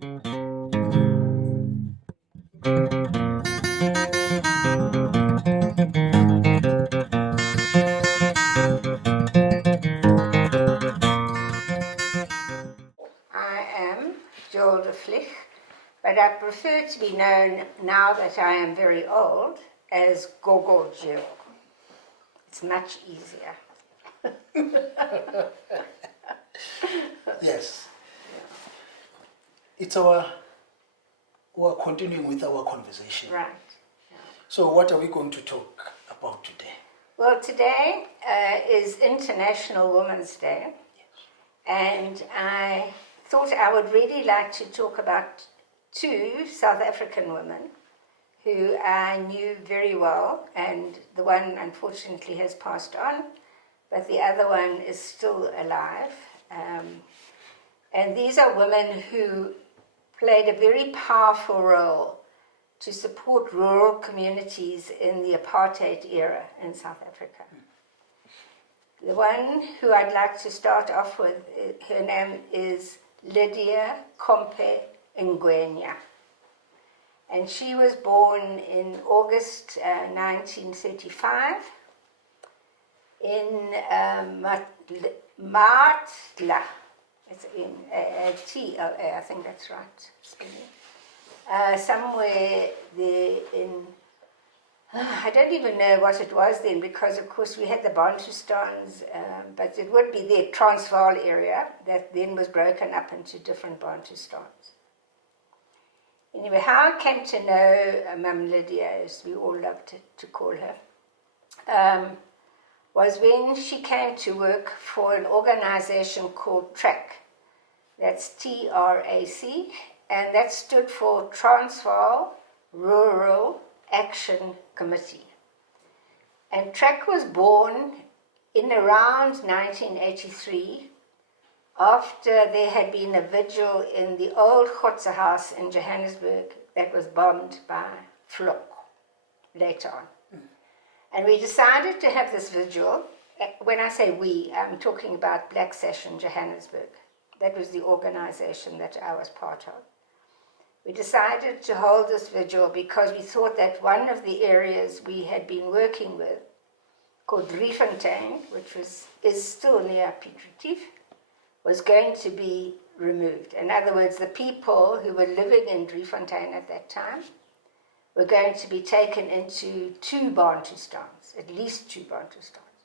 But I prefer to be known, now that I am very old, as Gogo Jill. It's much easier. Yes. We're continuing with our conversation. Right. Yeah. So what are we going to talk about today? Well, today is International Women's Day. Yes. And I thought I would really like to talk about two South African women who I knew very well, and the one unfortunately has passed on, but the other one is still alive. And these are women who played a very powerful role to support rural communities in the apartheid era in South Africa. The one who I'd like to start off with, her name is Lydia Komape-Ngwenya. And she was born in August 1935 in Matlala. It's in T-L-A, I think that's right. Somewhere there in, I don't even know what it was then, because of course we had the Bantustans, but it would be the Transvaal area that then was broken up into different Bantustans. Anyway, how I came to know MamLydia, as we all loved to call her, was when she came to work for an organization called TRAC. That's T-R-A-C, and that stood for Transvaal Rural Action Committee. And TRAC was born in around 1983, after there had been a vigil in the old Khotse house in Johannesburg that was bombed by Flok later on. And we decided to have this vigil. When I say we, I'm talking about Black Sash in Johannesburg. That was the organization that I was part of. We decided to hold this vigil because we thought that one of the areas we had been working with, called Driefontein, which is still near Piet Retief, was going to be removed. In other words, the people who were living in Driefontein at that time were going to be taken into two Bantustans, at least two Bantustans.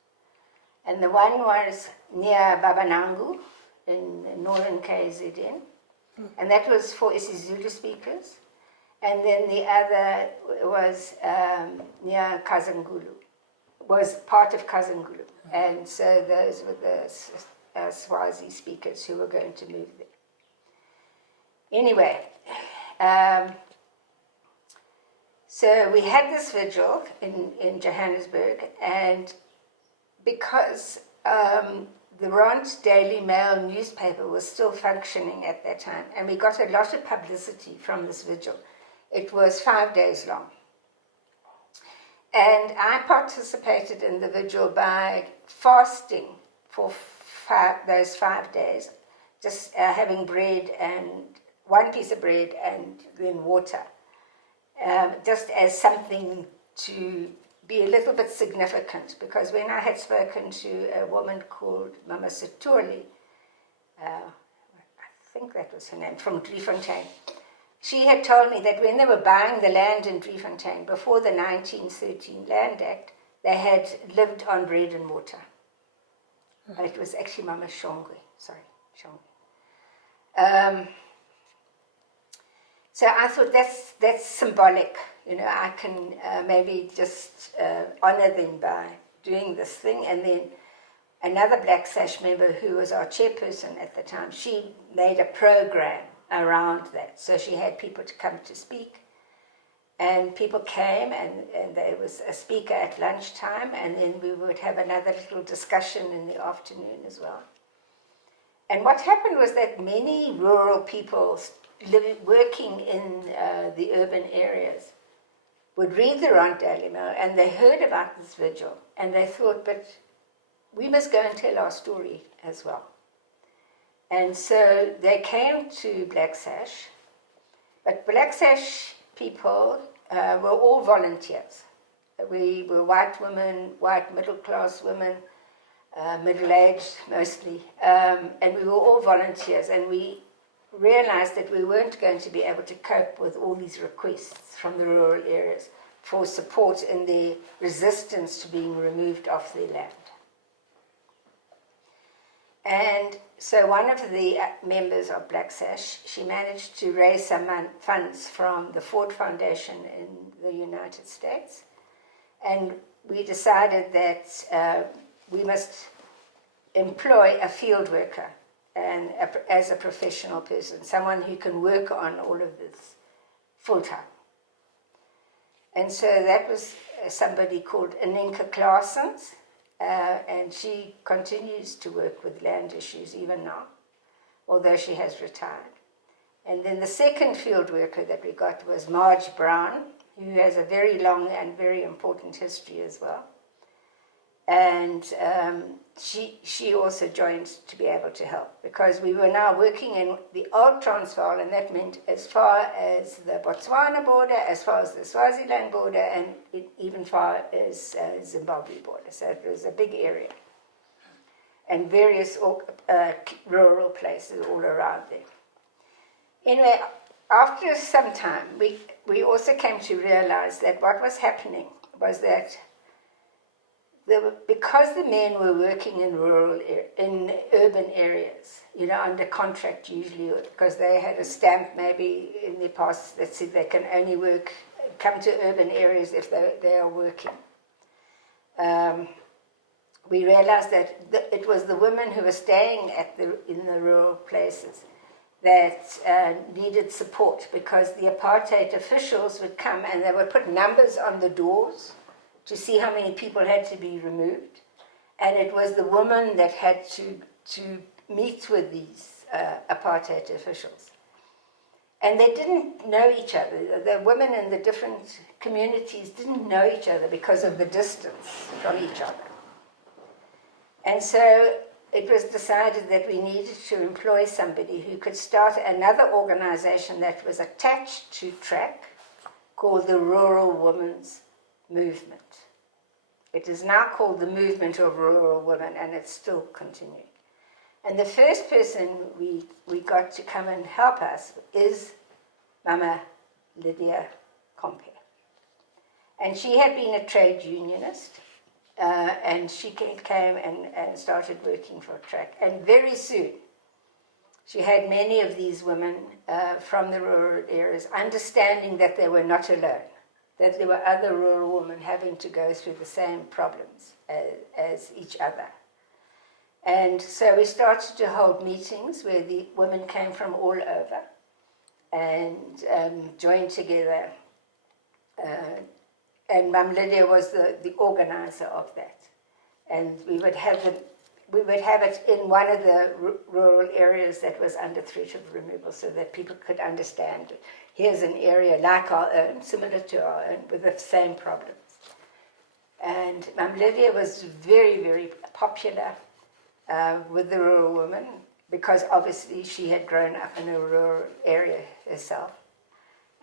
And the one was near Babanangu in northern KZN, and that was for isiZulu speakers. And then the other was near Kazangulu, was part of Kazangulu. And so those were the Swazi speakers who were going to move there. Anyway, so we had this vigil in Johannesburg, and because the Rand Daily Mail newspaper was still functioning at that time, and we got a lot of publicity from this vigil. It was 5 days long. And I participated in the vigil by fasting for those 5 days, just having bread and one piece of bread and then water, just as something to be a little bit significant, because when I had spoken to a woman called Mama Setuli, I think that was her name, from Driefontein, she had told me that when they were buying the land in Driefontein before the 1913 Land Act, they had lived on bread and water. It was actually Mama Shongwe, sorry, Shongwe. So I thought that's symbolic, you know, I can maybe just honor them by doing this thing. And then another Black Sash member who was our chairperson at the time, she made a program around that. So she had people to come to speak, and people came, and there was a speaker at lunchtime, and then we would have another little discussion in the afternoon as well. And what happened was that many rural people working in the urban areas would read the Rand Daily Mail, and they heard about this vigil, and they thought, but we must go and tell our story as well. And so they came to Black Sash, But Black Sash people were all volunteers. We were white women, white middle-class women, middle-aged mostly, and we were all volunteers, and we realized that we weren't going to be able to cope with all these requests from the rural areas for support in their resistance to being removed off their land. And so one of the members of Black Sash, she managed to raise some funds from the Ford Foundation in the United States, and we decided that we must employ a field worker and as a professional person, someone who can work on all of this full-time. And so that was somebody called Aninka Claessens, and she continues to work with land issues even now, although she has retired. And then the second field worker that we got was Marge Brown, who has a very long and very important history as well. And she also joined to be able to help, because we were now working in the old Transvaal, and that meant as far as the Botswana border, as far as the Swaziland border, and even far as Zimbabwe border. So it was a big area, and various rural places all around there. Anyway, after some time, we also came to realize that what was happening was that because the men were working in in urban areas, under contract usually, because they had a stamp maybe in the past that said they can only come to urban areas if they are working. We realized that it was the women who were staying in the rural places that needed support, because the apartheid officials would come and they would put numbers on the doors to see how many people had to be removed. And it was the women that had to meet with these apartheid officials. And they didn't know each other. The women in the different communities didn't know each other because of the distance from each other. And so it was decided that we needed to employ somebody who could start another organization that was attached to TRAC called the Rural Women's Movement. It is now called the Movement of Rural Women, and it's still continuing. And the first person we got to come and help us is MamLydia Komape. And she had been a trade unionist, and she came and started working for TRAC. And very soon, she had many of these women from the rural areas understanding that they were not alone, that there were other rural women having to go through the same problems as each other. And so we started to hold meetings where the women came from all over and joined together. And MamLydia was the organizer of that. And we would have it in one of the rural areas that was under threat of removal, so that people could understand it. Here's an area like our own, similar to our own, with the same problems. And MamLydia was very, very popular with the rural women, because obviously she had grown up in a rural area herself.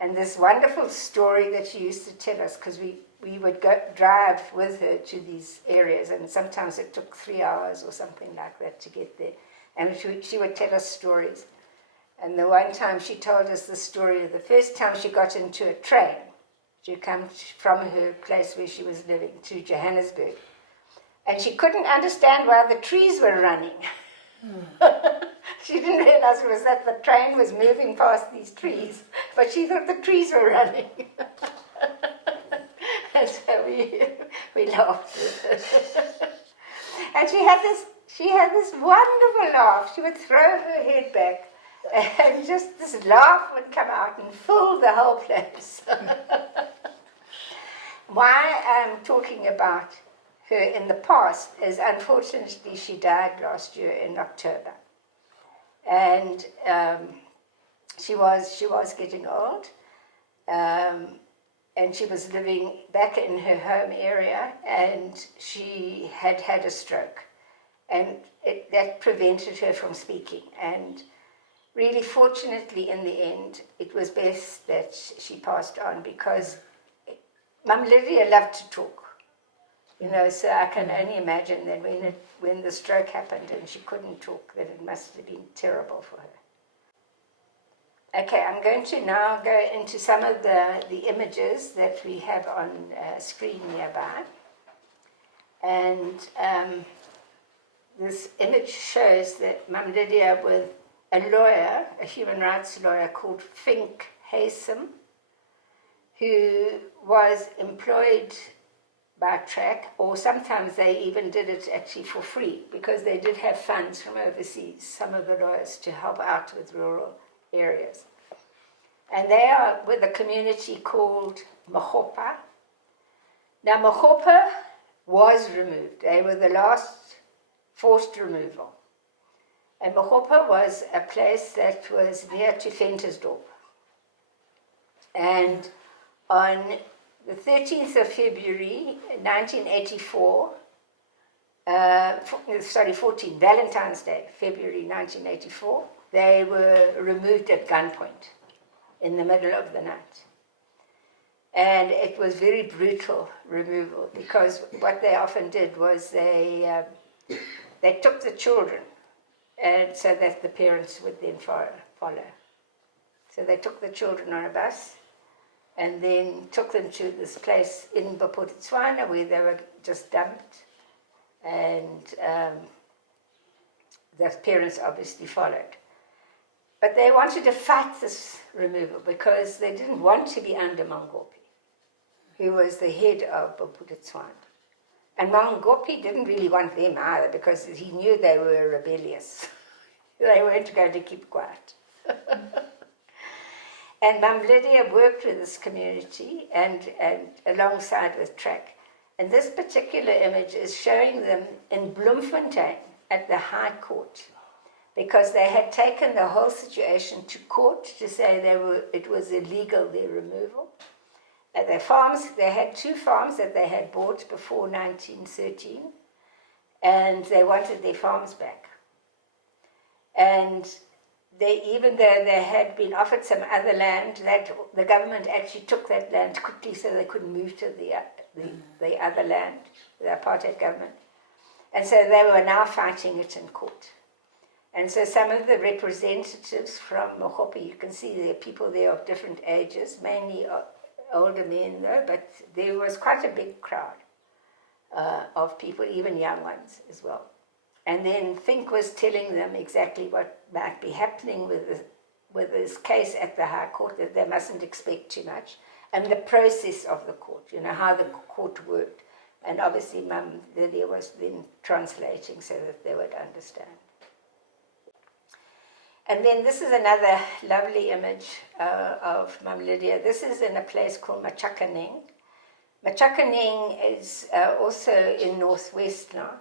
And this wonderful story that she used to tell us, because we would drive with her to these areas, and sometimes it took 3 hours or something like that to get there. And she would tell us stories. And the one time she told us the story of the first time she got into a train to come from her place where she was living to Johannesburg. And she couldn't understand why the trees were running. She didn't realize it was that the train was moving past these trees, but she thought the trees were running. And so we laughed with her. And she had this wonderful laugh. She would throw her head back, and just this laugh would come out and fill the whole place. Why I'm talking about her in the past is, unfortunately, she died last year in October. And she was getting old, and she was living back in her home area, and she had had a stroke, and that prevented her from speaking. And really fortunately in the end, it was best that she passed on, because MamLydia loved to talk. You know, so I can only imagine that when the stroke happened and she couldn't talk, that it must have been terrible for her. Okay, I'm going to now go into some of the images that we have on screen nearby. And this image shows that MamLydia with a lawyer, a human rights lawyer called Fink Haysom, who was employed by track, or sometimes they even did it actually for free, because they did have funds from overseas, some of the lawyers, to help out with rural areas. And they are with a community called Makwena. Now Makwena was removed. They were the last forced removal. And Makwena was a place that was near to Ventersdorp. And on the 13th of February 1984, 14, Valentine's Day, February 1984, they were removed at gunpoint in the middle of the night. And it was very brutal removal, because what they often did was they took the children, and so that the parents would then follow. So they took the children on a bus and then took them to this place in Bophuthatswana where they were just dumped, and the parents obviously followed. But they wanted to fight this removal because they didn't want to be under Mangopi, who was the head of Bophuthatswana. And Mangopi didn't really want them either, because he knew they were rebellious. They weren't going to keep quiet. And MamLydia worked with this community and alongside with track. And this particular image is showing them in Bloemfontein at the High Court, because they had taken the whole situation to court to say it was illegal, their removal. At their farms, they had 2 farms that they had bought before 1913, and they wanted their farms back. And even though they had been offered some other land, that the government actually took that land quickly so they couldn't move to the other land, the apartheid government. And so they were now fighting it in court. And so some of the representatives from Makwena, you can see there are people there of different ages, mainly older men though, but there was quite a big crowd of people, even young ones as well. And then Fink was telling them exactly what might be happening with this case at the High Court, that they mustn't expect too much, and the process of the court, you know, how the court worked. And obviously MamLydia was then translating so that they would understand. And then this is another lovely image of MamLydia. This is in a place called Machakaneng. Machakaneng is also in northwest now.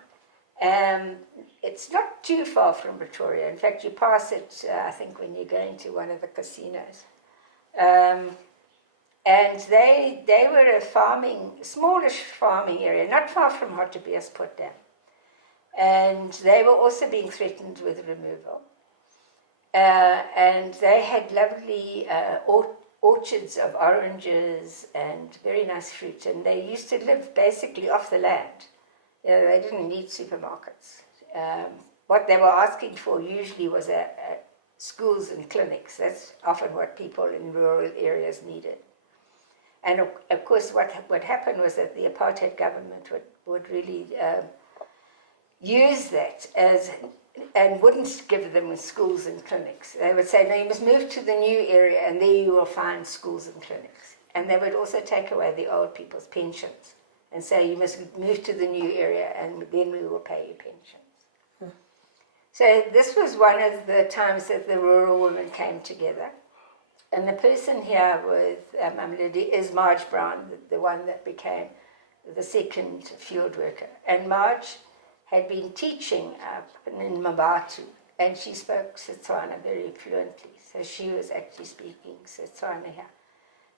It's not too far from Pretoria. In fact, you pass it, I think, when you're going to one of the casinos. And they were a smallish farming area, not far from Hartbeespoort Dam. And they were also being threatened with removal. And they had lovely orchards of oranges and very nice fruit. And they used to live basically off the land. You know, they didn't need supermarkets. What they were asking for usually was schools and clinics. That's often what people in rural areas needed. And of course, what happened was that the apartheid government would really use that and wouldn't give them schools and clinics. They would say, no, you must move to the new area and there you will find schools and clinics. And they would also take away the old people's pensions and say, you must move to the new area and then we will pay you pensions. So this was one of the times that the rural women came together. And the person here with MamLydia is Marge Brown, the one that became the second field worker. And Marge had been teaching up in Mabatu, and she spoke Setswana very fluently. So she was actually speaking Setswana here.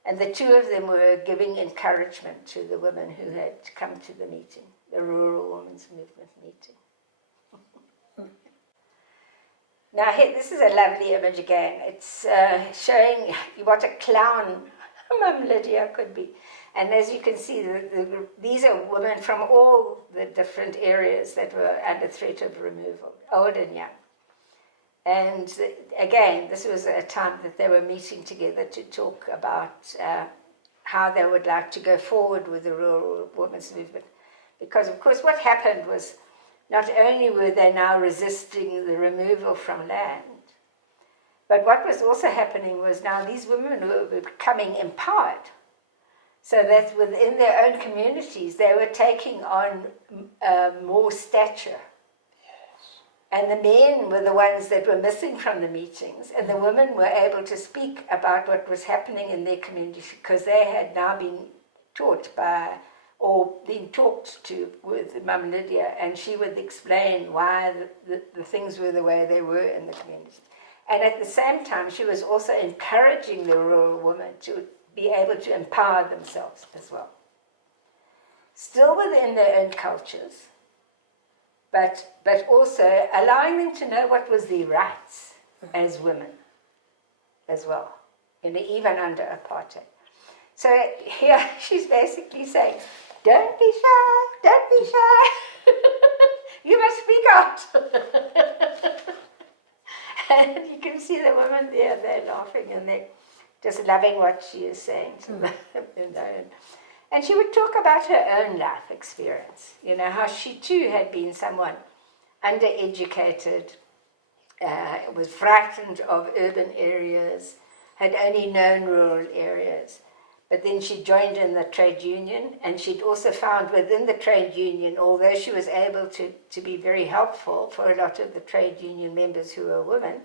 And the two of them were giving encouragement to the women who had come to the meeting, the Rural Women's Movement meeting. Now here, this is a lovely image again. It's showing what a clown MamLydia could be. And as you can see, these are women from all the different areas that were under threat of removal, old and young. And again, this was a time that they were meeting together to talk about how they would like to go forward with the rural women's movement. Because, of course, what happened was not only were they now resisting the removal from land, but what was also happening was now these women were becoming empowered. So that within their own communities, they were taking on more stature. And the men were the ones that were missing from the meetings, and the women were able to speak about what was happening in their community because they had now been taught by or being talked to with MamLydia, and she would explain why the things were the way they were in the community. And at the same time, she was also encouraging the rural women to be able to empower themselves as well. Still within their own cultures, but also allowing them to know what was their rights as women as well, even under apartheid. So here she's basically saying, don't be shy, you must speak out. And you can see the women there, they're laughing and they're just loving what she is saying to them. And she would talk about her own life experience, how she too had been someone undereducated, was frightened of urban areas, had only known rural areas. But then she joined in the trade union, and she'd also found within the trade union, although she was able to be very helpful for a lot of the trade union members who were women,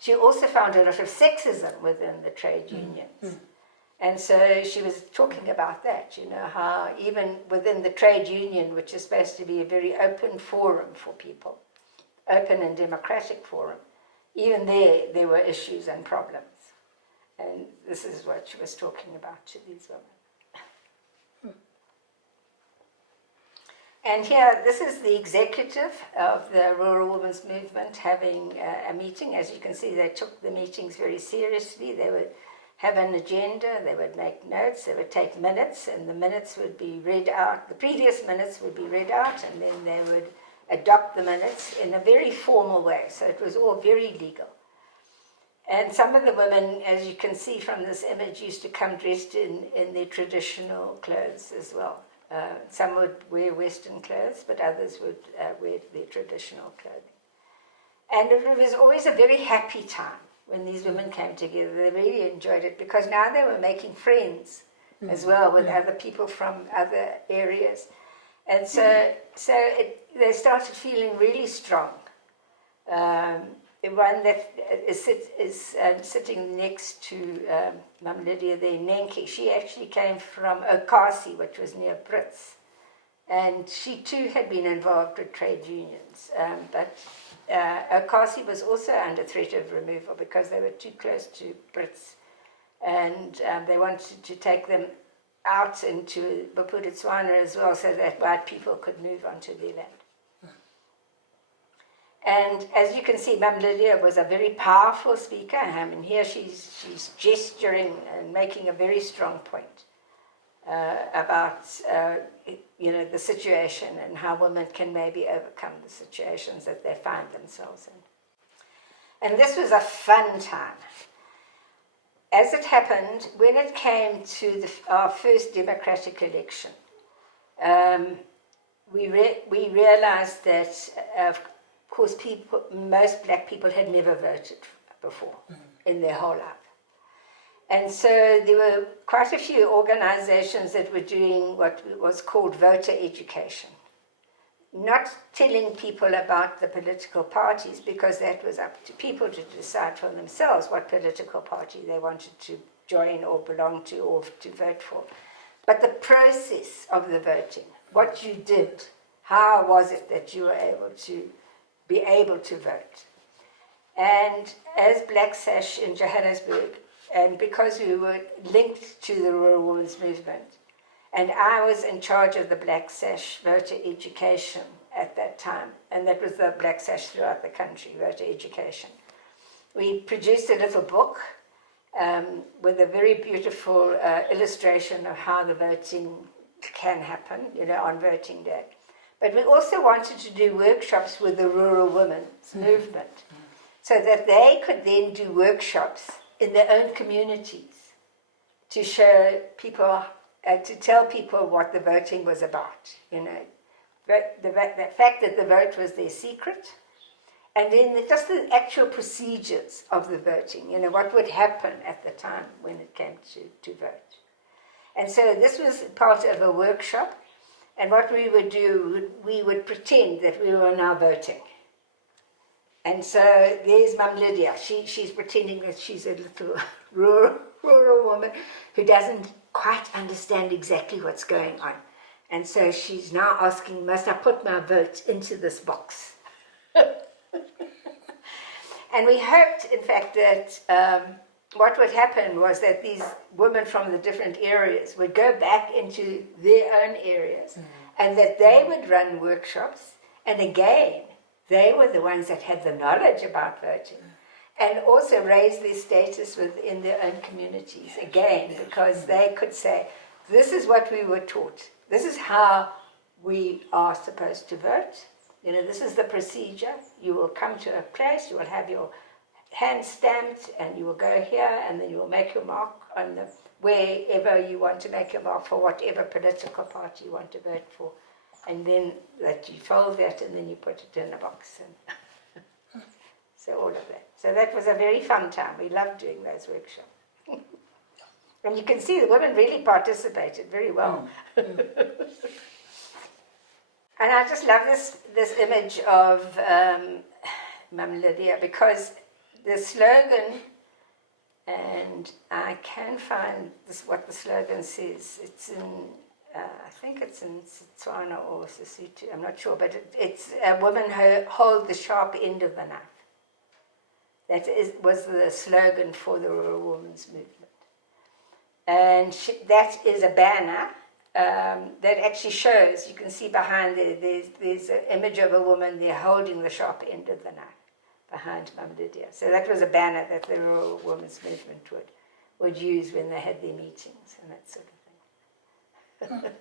she also found a lot of sexism within the trade unions. Mm-hmm. And so she was talking about that, how even within the trade union, which is supposed to be a very open forum for people, open and democratic forum, even there were issues and problems. And this is what she was talking about to these women. And here, this is the executive of the Rural Women's Movement having a meeting. As you can see, they took the meetings very seriously. They would have an agenda, they would make notes, they would take minutes, and the minutes would be read out. The previous minutes would be read out, and then they would adopt the minutes in a very formal way. So it was all very legal. And some of the women, as you can see from this image, used to come dressed in their traditional clothes as well. Some would wear Western clothes, but others would wear their traditional clothing. And it was always a very happy time when these women came together. They really enjoyed it because now they were making friends as well with other people from other areas. And so they started feeling really strong. The one that is sitting next to MamLydia there, Nenki, she actually came from Okasi, which was near Brits. And she too had been involved with trade unions. But Okasi was also under threat of removal because they were too close to Brits. And they wanted to take them out into Bophuthatswana as well so that white people could move onto their land. And as you can see, MamLydia was a very powerful speaker. I mean, here she's gesturing and making a very strong point about the situation and how women can maybe overcome the situations that they find themselves in. And this was a fun time. As it happened, when it came to our first democratic election, we realized that of course, most black people had never voted before in their whole life. And so there were quite a few organizations that were doing what was called voter education. Not telling people about the political parties because that was up to people to decide for themselves what political party they wanted to join or belong to or to vote for. But the process of the voting, what you did, how was it that you were able to be able to vote. And as Black Sash in Johannesburg, and because we were linked to the Rural Women's Movement, and I was in charge of the Black Sash voter education at that time, and that was the Black Sash throughout the country, voter education. We produced a little book with a very beautiful illustration of how the voting can happen, on voting day. But we also wanted to do workshops with the rural women's movement, so that they could then do workshops in their own communities to show people, to tell people what the voting was about, the fact that the vote was their secret, and then just the actual procedures of the voting, what would happen at the time when it came to vote. And so this was part of a workshop, and what we would do, we would pretend that we were now voting. And so there's MamLydia. She's pretending that she's a little rural woman who doesn't quite understand exactly what's going on. And so she's now asking, must I put my vote into this box? And we hoped, in fact, that what would happen was that these women from the different areas would go back into their own areas, and that they would run workshops, and again, they were the ones that had the knowledge about voting, and also raise their status within their own communities, again, because they could say, this is what we were taught, this is how we are supposed to vote, this is the procedure. You will come to a place, you will have your hand stamped, and you will go here, and then you will make your mark on wherever you want to make your mark for whatever political party you want to vote for. And then that you fold that, and then you put it in a box. And so all of that. So that was a very fun time. We loved doing those workshops. And you can see the women really participated very well. And I just love this image of MamLydia, because the slogan, and I can find what the slogan says. It's in, I think it's in Setswana or Sesotho, I'm not sure, but it's a woman who hold the sharp end of the knife. That was the slogan for the rural women's movement. And that is a banner that actually shows, you can see behind there's an image of a woman there holding the sharp end of the knife behind MamLydia. So that was a banner that the rural women's movement would use when they had their meetings and that sort of thing.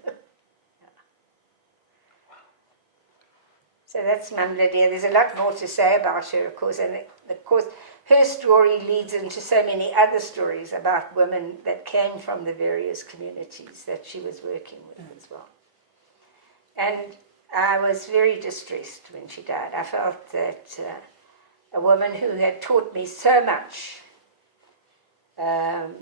So that's MamLydia. There's a lot more to say about her, of course, and of course her story leads into so many other stories about women that came from the various communities that she was working with as well. And I was very distressed when she died. I felt that a woman who had taught me so much and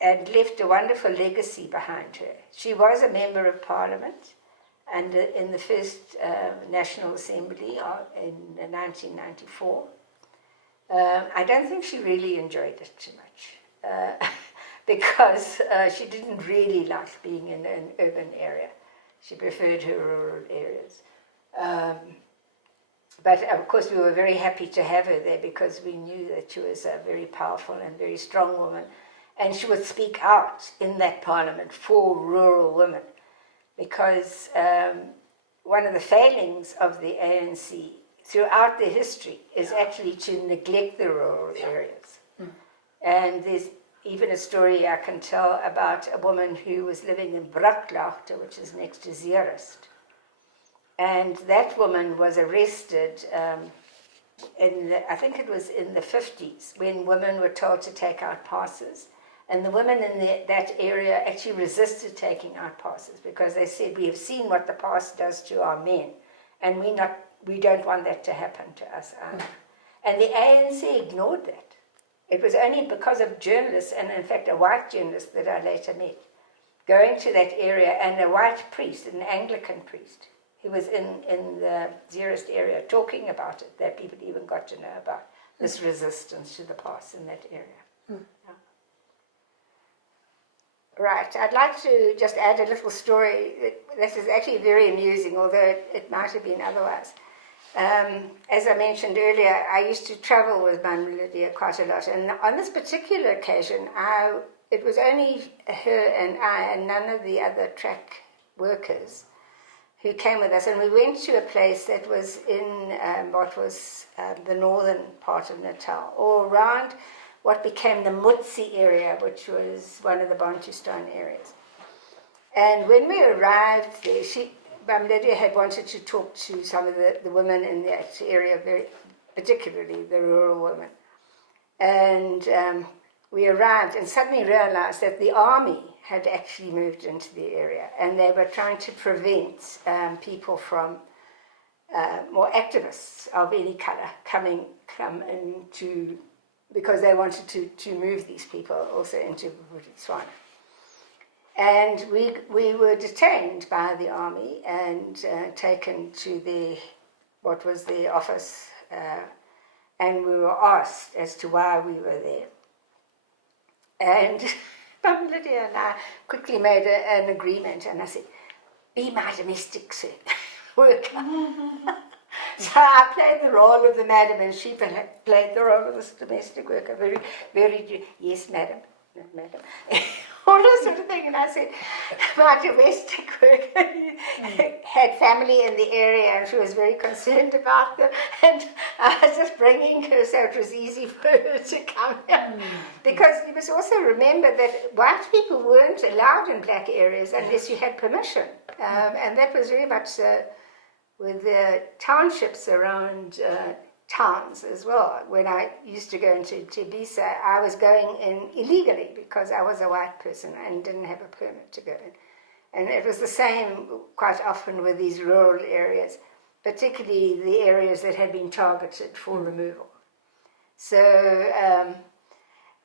left a wonderful legacy behind her. She was a member of Parliament, and in the first National Assembly in 1994. I don't think she really enjoyed it too much because she didn't really like being in an urban area. She preferred her rural areas. But of course we were very happy to have her there because we knew that she was a very powerful and very strong woman, and she would speak out in that parliament for rural women, because one of the failings of the ANC throughout their history is actually to neglect the rural areas. And there's even a story I can tell about a woman who was living in Braklaagte, which is next to Zeerust. And that woman was arrested I think it was in the 50s, when women were told to take out passes. And the women in that area actually resisted taking out passes because they said, we have seen what the pass does to our men, and we don't want that to happen to us either. And the ANC ignored that. It was only because of journalists, and in fact a white journalist that I later met, going to that area, and a white priest, an Anglican priest, who was in the Zeerust area talking about it, that people even got to know about this resistance to the pass in that area. Yeah. Right, I'd like to just add a little story. This is actually very amusing, although it might have been otherwise. As I mentioned earlier, I used to travel with MamLydia quite a lot, and on this particular occasion, it was only her and I and none of the other track workers. who came with us, and we went to a place that was in what was the northern part of Natal, or around what became the Mutsi area, which was one of the Bantustan areas. And when we arrived there, MamLydia had wanted to talk to some of the women in that area, very particularly the rural women. And we arrived and suddenly realized that the army had actually moved into the area, and they were trying to prevent people from, more activists of any colour, come into, because they wanted to move these people also into Botswana. And we were detained by the army and taken to what was the office, and we were asked as to why we were there. And MamLydia and I quickly made an agreement, and I said, "Be my domestic worker." So I played the role of the madam, and she played the role of this domestic worker. Very, very, yes, madam, no, madam. All this sort of thing. And I said, my domestic worker had family in the area, and she was very concerned about them. And I was just bringing her so it was easy for her to come here. Because you must also remember that white people weren't allowed in black areas unless you had permission. And that was very much with the townships around towns as well. When I used to go into Tebisa, I was going in illegally because I was a white person and didn't have a permit to go in. And it was the same quite often with these rural areas, particularly the areas that had been targeted for removal. So,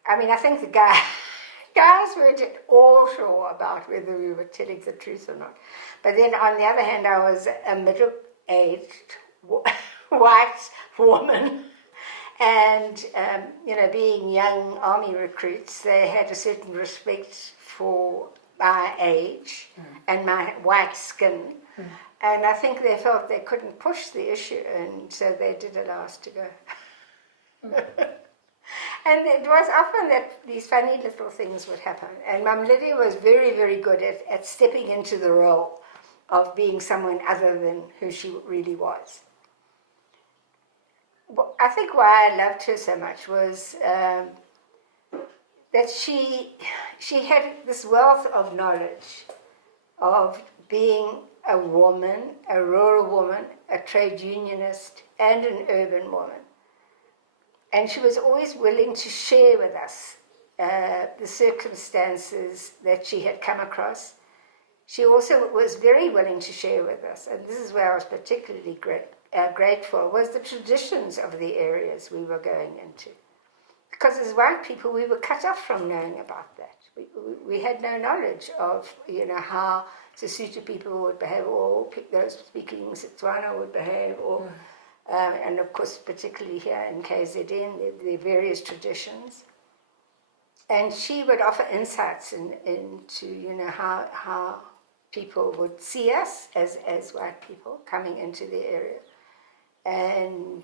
I think the guys weren't at all sure about whether we were telling the truth or not. But then on the other hand, I was a middle-aged white woman, and being young army recruits, they had a certain respect for my age and my white skin, and I think they felt they couldn't push the issue, and so they did allow us to go. And it was often that these funny little things would happen, and MamLydia was very, very good at stepping into the role of being someone other than who she really was. I think why I loved her so much was that she had this wealth of knowledge of being a woman, a rural woman, a trade unionist, and an urban woman. And she was always willing to share with us the circumstances that she had come across. She also was very willing to share with us, and this is where I was particularly grateful, was the traditions of the areas we were going into. Because as white people, we were cut off from knowing about that. We had no knowledge of, how Sesotho people would behave, or those speaking Setswana would behave, or and of course, particularly here in KZN, the various traditions. And she would offer insights into, how people would see us as white people coming into the area. And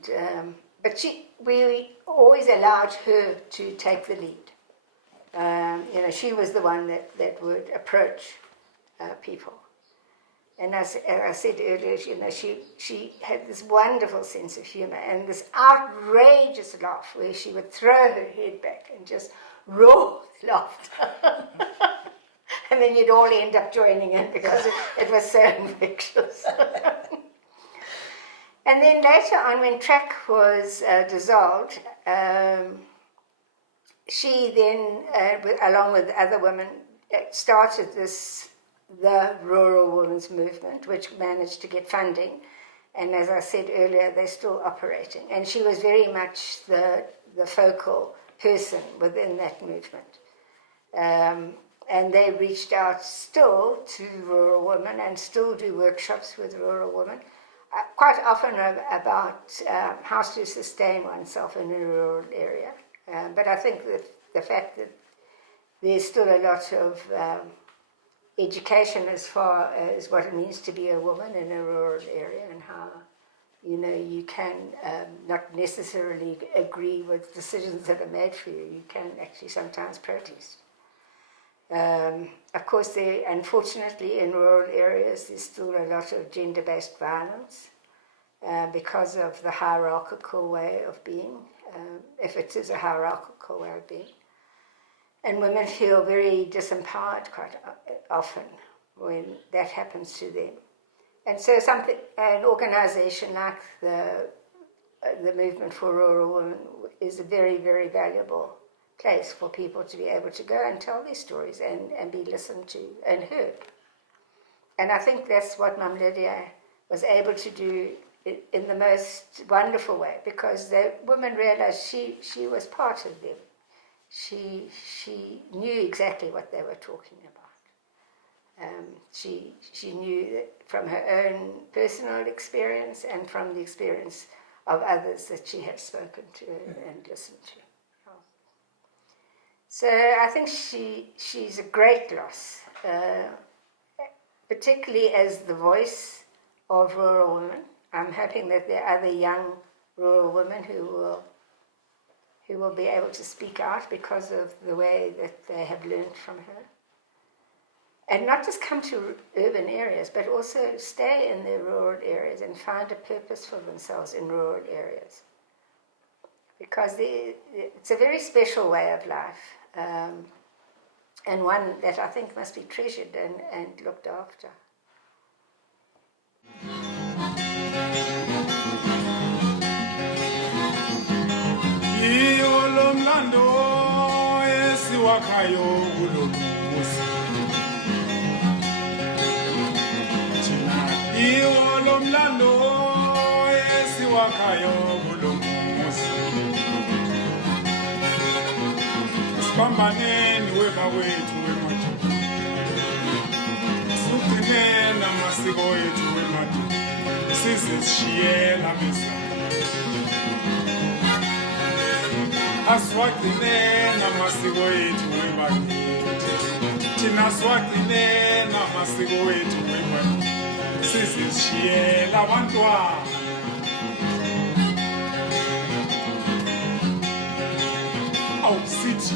but we always allowed her to take the lead. She was the one that would approach people. And as I said earlier, she had this wonderful sense of humor and this outrageous laugh where she would throw her head back and just roar with laughter. And then you'd all end up joining in because it was so infectious. And then later on, when TRAC was dissolved, she then, along with other women, started the Rural Women's Movement, which managed to get funding. And as I said earlier, they're still operating. And she was very much the focal person within that movement. And they reached out still to rural women and still do workshops with rural women, quite often about how to sustain oneself in a rural area. But I think that the fact that there's still a lot of education as far as what it means to be a woman in a rural area and how, you can not necessarily agree with decisions that are made for you. You can actually sometimes protest. Of course, unfortunately, in rural areas, there's still a lot of gender-based violence because of the hierarchical way of being, if it is a hierarchical way of being. And women feel very disempowered quite often when that happens to them. And so an organisation like the Movement for Rural Women is a very, very valuable place for people to be able to go and tell their stories and be listened to and heard. And I think that's what MamLydia was able to do in the most wonderful way, because the women realized she was part of them. She knew exactly what they were talking about. She knew that from her own personal experience and from the experience of others that she had spoken to and listened to. So I think she's a great loss, particularly as the voice of rural women. I'm hoping that there are other young rural women who will be able to speak out because of the way that they have learned from her. And not just come to urban areas, but also stay in the rural areas and find a purpose for themselves in rural areas. Because it's a very special way of life, and one that I think must be treasured and looked after. Sibambaneni wemawethu wemaduku, sugcineni amasiko ethu wemaduku, size sishiyela mizamo. Asiwagcineni amasiko ethu wemaduku, thina siwagcineni amasiko ethu wemaduku, size sishiyela abantwana. Sithi